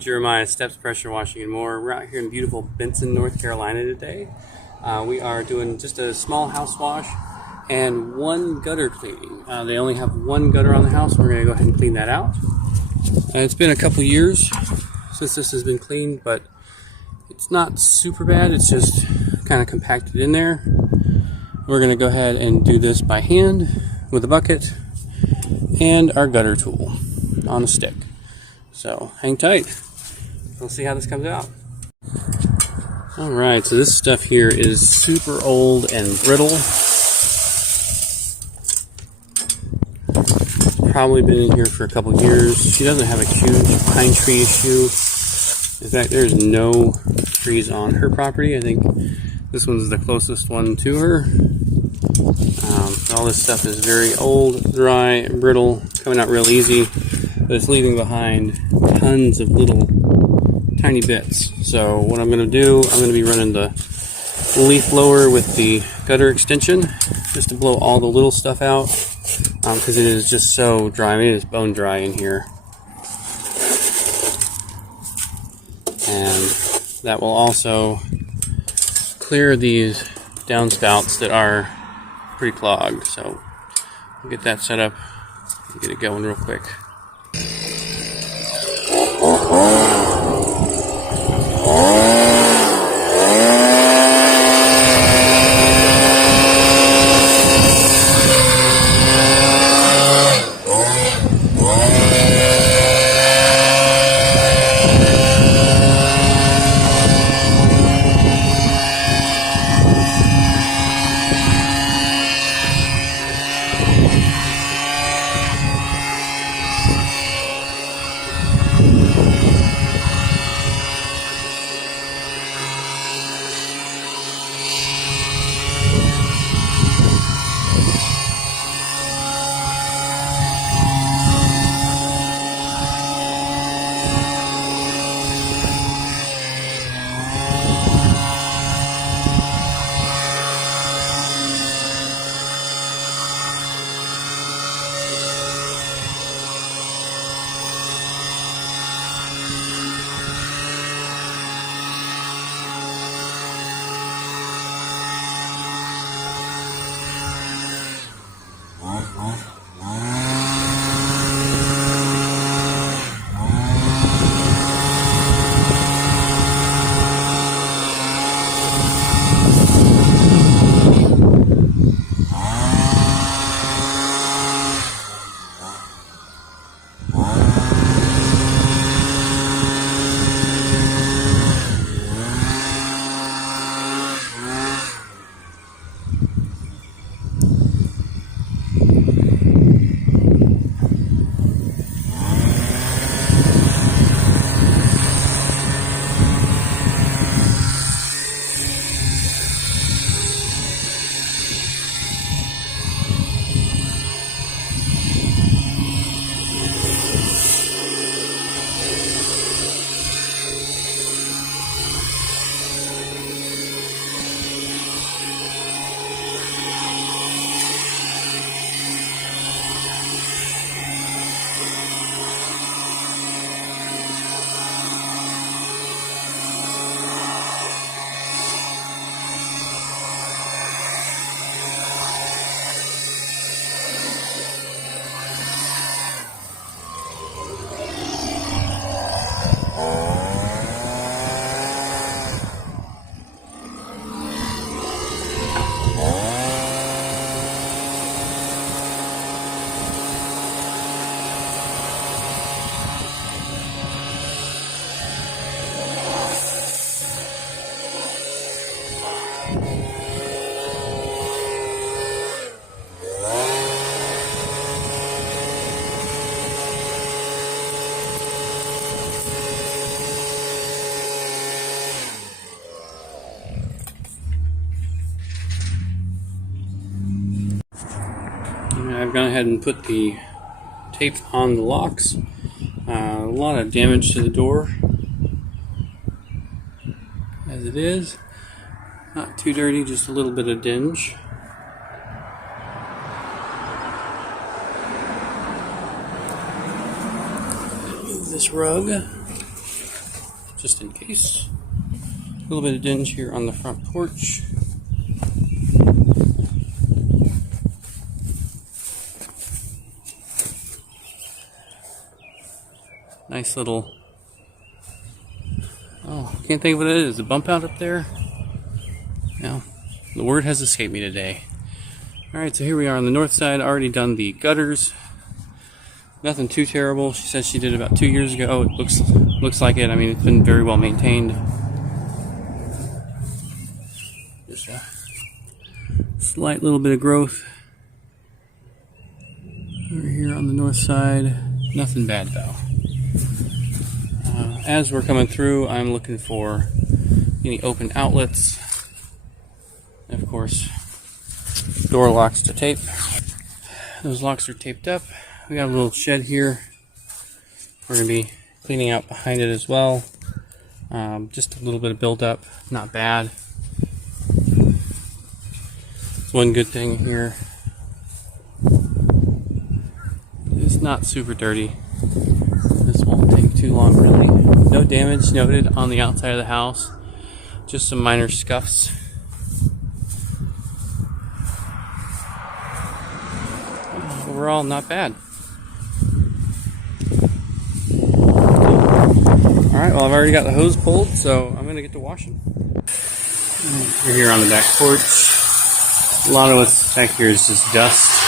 Jeremiah, Steps, Pressure Washing and More. We're out here in beautiful Benson, North Carolina today. We are doing just a small house wash and one gutter cleaning. They only have one gutter on the house. We're going to go ahead and clean that out. It's been a couple years since this has been cleaned, but it's not super bad. It's just kind of compacted in there. We're going to go ahead and do this by hand with a bucket and our gutter tool on a stick. So hang tight. We'll see how this comes out. Alright, so this stuff here is super old and brittle. Probably been in here for a couple years. She doesn't have a huge pine tree issue. In fact, there's no trees on her property. I think this one's the closest one to her. All this stuff is very old, dry, and brittle, coming out real easy, but it's leaving behind tons of little tiny bits. So what I'm going to do, I'm going to be running the leaf blower with the gutter extension just to blow all the little stuff out, because it is just so dry. I mean, it is bone dry in here. And that will also clear these downspouts that are pretty clogged. So we'll get that set up and get it going real quick. I've gone ahead and put the tape on the locks. A lot of damage to the door as it is. Not too dirty, just a little bit of dinge. Move this rug. just in case. A little bit of dinge here on the front porch. Nice little, oh, can't think of what it is. A bump out up there? No, the word has escaped me today. Alright, so here we are on the north side. Already done the gutters. Nothing too terrible. She said she did about 2 years ago. It looks like it. I mean, it's been very well maintained. Just a slight little bit of growth over here on the north side. Nothing bad though. As we're coming through, I'm looking for any open outlets. And of course, door locks to tape. Those locks are taped up. We got a little shed here. We're going to be cleaning out behind it as well. Just a little bit of buildup. Not bad. One good thing here. It's not super dirty. This won't take too long really. No damage noted on the outside of the house. Just some minor scuffs. Overall, not bad. Alright, well I've already got the hose pulled, so I'm going to get to washing. We're here on the back porch. A lot of what's back here is just dust.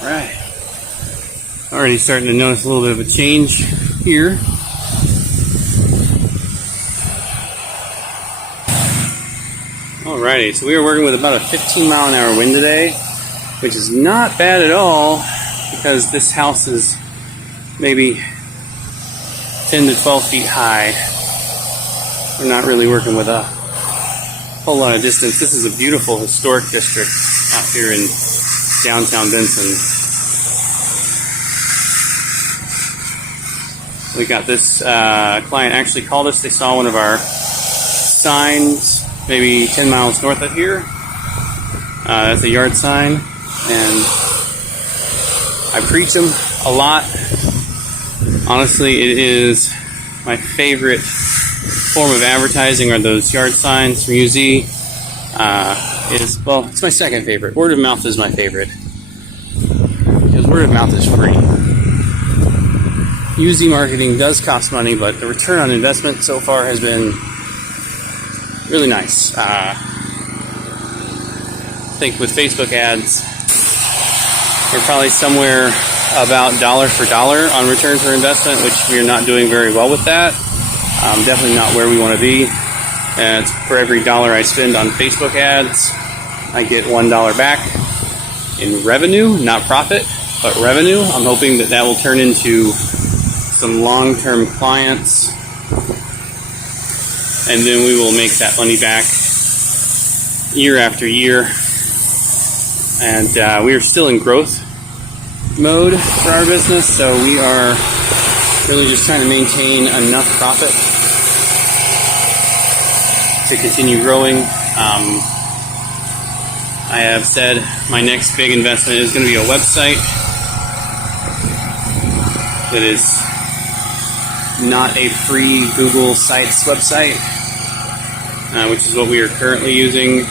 Alright. Already starting to notice a little bit of a change here. Alrighty, so we are working with about a 15-mile-an-hour wind today, which is not bad at all because this house is maybe 10 to 12 feet high. We're not really working with a whole lot of distance. This is a beautiful historic district out here in downtown Benson. We got this client actually called us. They saw one of our signs maybe 10 miles north of here. That's a yard sign, and I preach them a lot. Honestly, it is my favorite form of advertising are those yard signs from UZ. Well, it's my second favorite. Word of mouth is my favorite because word of mouth is free. UZ marketing does cost money, but the return on investment so far has been really nice. I think with Facebook ads, we're probably somewhere about dollar for dollar on return for investment, which we're not doing very well with that. Definitely not where we want to be. And for every dollar I spend on Facebook ads, I get $1 back in revenue, not profit, but revenue. I'm hoping that will turn into some long-term clients, and then we will make that money back year after year. And we are still in growth mode for our business, so we are really just trying to maintain enough profit to continue growing. I have said my next big investment is going to be a website that is not a free Google Sites website, which is what we are currently using.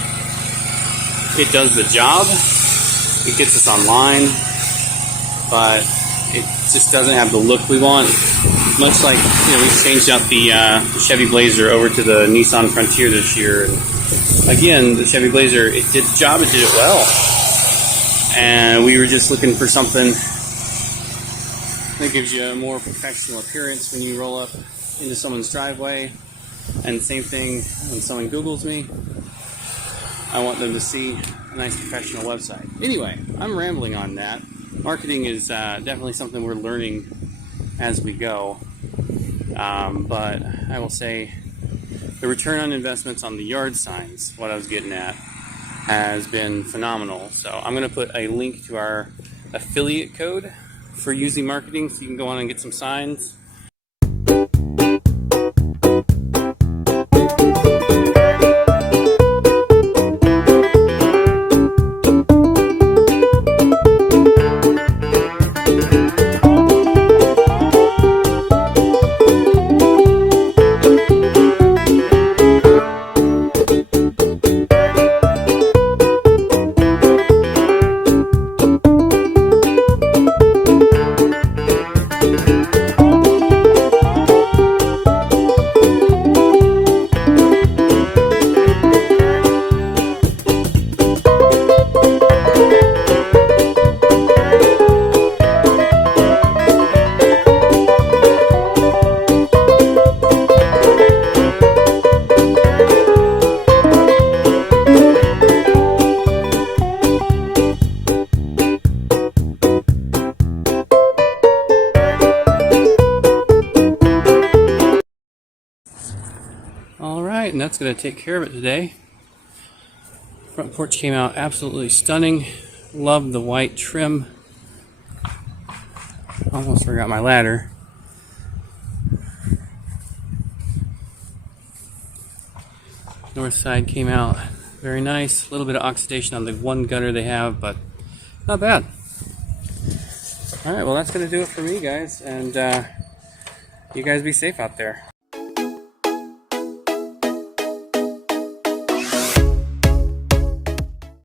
It does the job. It gets us online, but it just doesn't have the look we want. Much like, we've changed out the Chevy Blazer over to the Nissan Frontier this year. And again, the Chevy Blazer, it did the job, it did it well. And we were just looking for something that gives you a more professional appearance when you roll up into someone's driveway. And same thing when someone Googles me. I want them to see a nice professional website. Anyway, I'm rambling on that. Marketing is definitely something we're learning as we go. But I will say the return on investments on the yard signs, what I was getting at, has been phenomenal. So I'm going to put a link to our affiliate code for using marketing so you can go on and get some signs. Alright, and that's going to take care of it today. Front porch came out absolutely stunning. Love the white trim. Almost forgot my ladder. North side came out very nice. A little bit of oxidation on the one gutter they have, but not bad. Alright, well that's going to do it for me, guys. And you guys be safe out there.